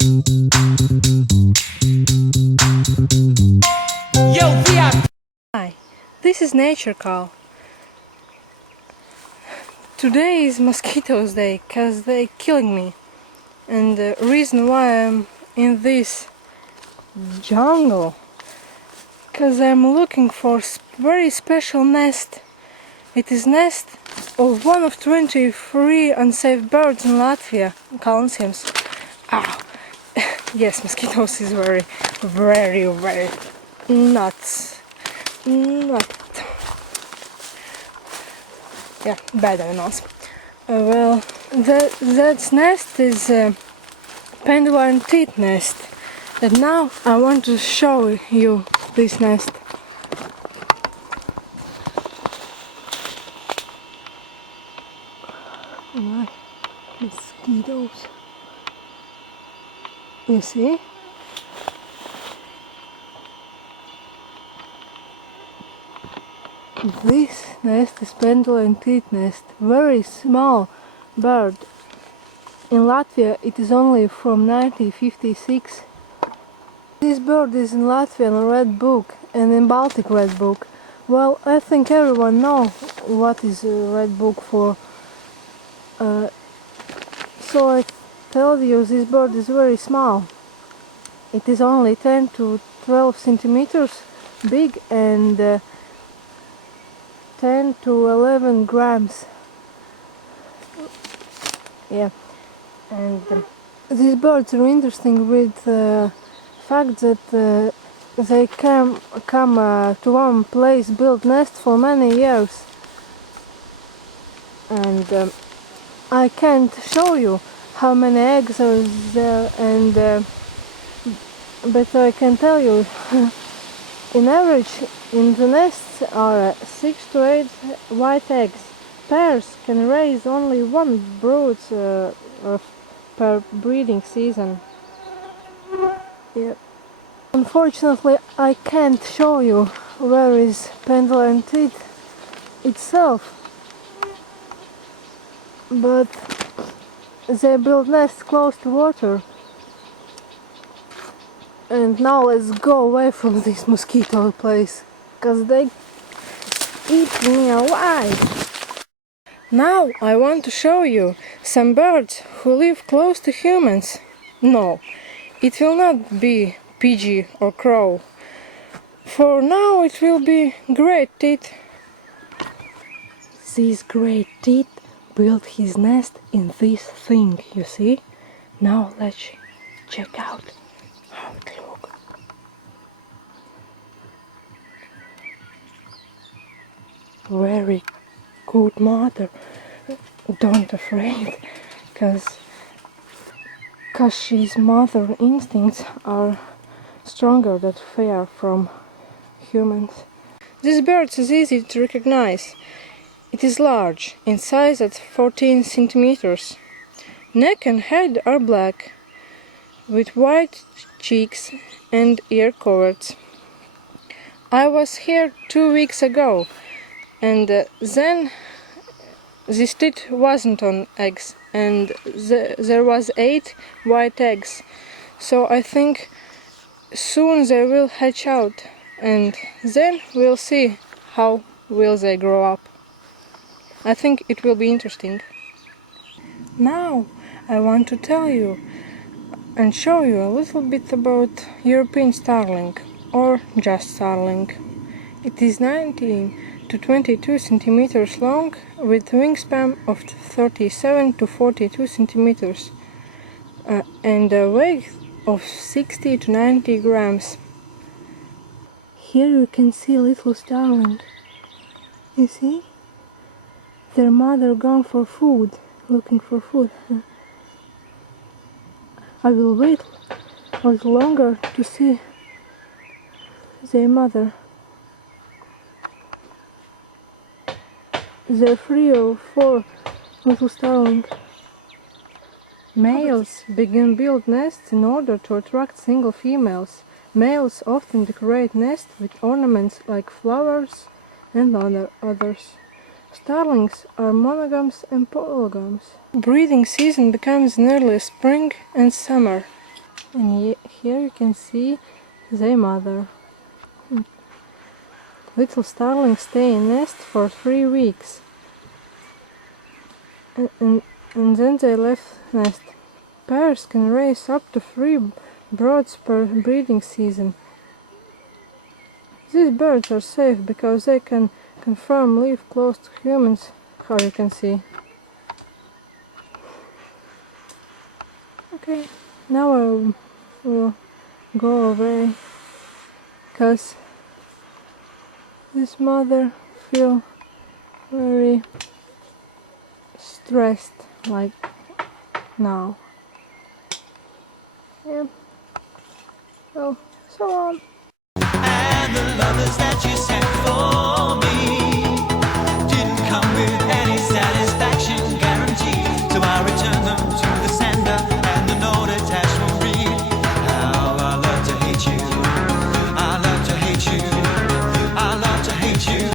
Hi, this is Nature Call. Today is mosquitoes day because they're killing me. And the reason why I'm in this jungle, because I'm looking for very special nest. It is nest of one of 23 unsafe birds in Latvia, Kalnsiems. Ow! Yes, mosquitoes is very nuts. Yeah, bad animals. Well, that nest is a pendulum teeth nest. And now I want to show you this nest. Oh, mosquitoes. You see? This nest is pendulum teeth nest, very small bird. In Latvia it is only from 1956. This bird is in Latvian Red Book and in Baltic Red Book. Well, I think everyone knows what is a Red Book for. So I tell you, this bird is very small. It is only 10 to 12 centimeters big and 10 to 11 grams. Yeah, and these birds are interesting with the fact that they come to one place, build nest for many years. And I can't show you how many eggs are there, and but I can tell you, in average, in the nests are 6 to 8 white eggs. Pairs can raise only one brood per breeding season. Yeah. Unfortunately, I can't show you where is pendulum teeth itself, but they build nests close to water. And now let's go away from this mosquito place, because they eat me alive. Now I want to show you some birds who live close to humans. No, it will not be pigeon or crow. For now it will be great teeth. This great teeth built his nest in this thing, you see? Now let's check out how it looks. Very good mother. Don't afraid, because she's mother instincts are stronger than fear from humans. This bird is easy to recognize. It is large, in size at 14 centimeters. Neck and head are black, with white cheeks and ear coverts. I was here 2 weeks ago, and then this teeth wasn't on eggs, and there was 8 white eggs. So I think soon they will hatch out, and then we'll see how will they grow up. I think it will be interesting. Now I want to tell you and show you a little bit about European starling, or just starling. It is 19 to 22 centimeters long, with wingspan of 37 to 42 centimeters and a weight of 60 to 90 grams. Here you can see little starling. You see? Their mother gone for food, looking for food. I will wait a little longer to see their mother. There are 3 or 4 little starlings. Males begin build nests in order to attract single females. Males often decorate nests with ornaments like flowers and others. Starlings are monogams and polygams. Breeding season becomes in early spring and summer. And here you can see their mother. Little starlings stay in nest for 3 weeks, and then they left nest. Pairs can raise up to 3 broods per breeding season. These birds are safe because they can confirm live close to humans, how you can see. Okay, now I will go away because this mother feel very stressed like now. Yeah. So on. And the lovers that you